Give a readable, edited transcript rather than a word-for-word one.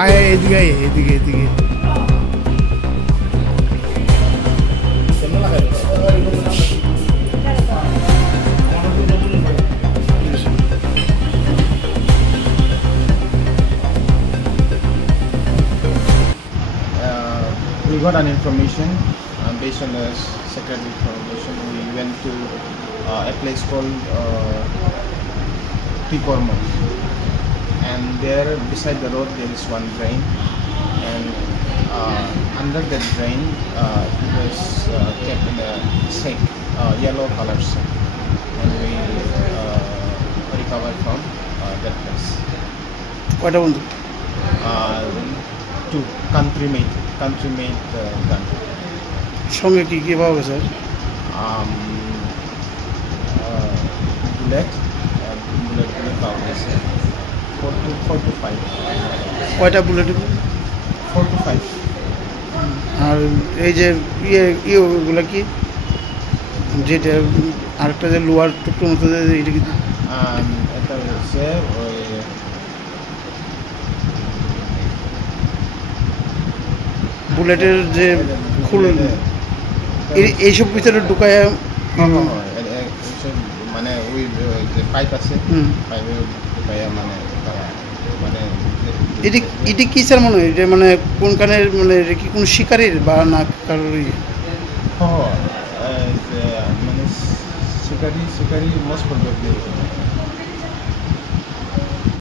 আয় এদিকে আয়, এদিকে এদিকে। We got an information based on the secretary information. We went to a place called Pikormo, and there beside the road there is one drain, and under that drain it was kept in a sack, yellow color sack, and we recovered from that place. কয়টা বন্ধু? To country made gun. সঙ্গে কি কি পাওয়া গেছে? Bullet power is 4 to 5. কয়টা bullet? 4 to 5. আর এই যে ওগুলো কি, যেটা আরেকটা যে লোয়ার টুকরোর মতো এটা কি? এটা হচ্ছে ওই বুলেটের যে খুল এইসব ভিতরে ঢুকায় মানে ওই যে পাইপ আছে, পাইপে ঢুকাইয়া মানে এটি কি স্যার মনে হয়? এটা মানে কোনখানের, মানে এটা কি কোনো শিকারির বা না কারোরই? মানে শিকারি মোস্ট প্রবাবলি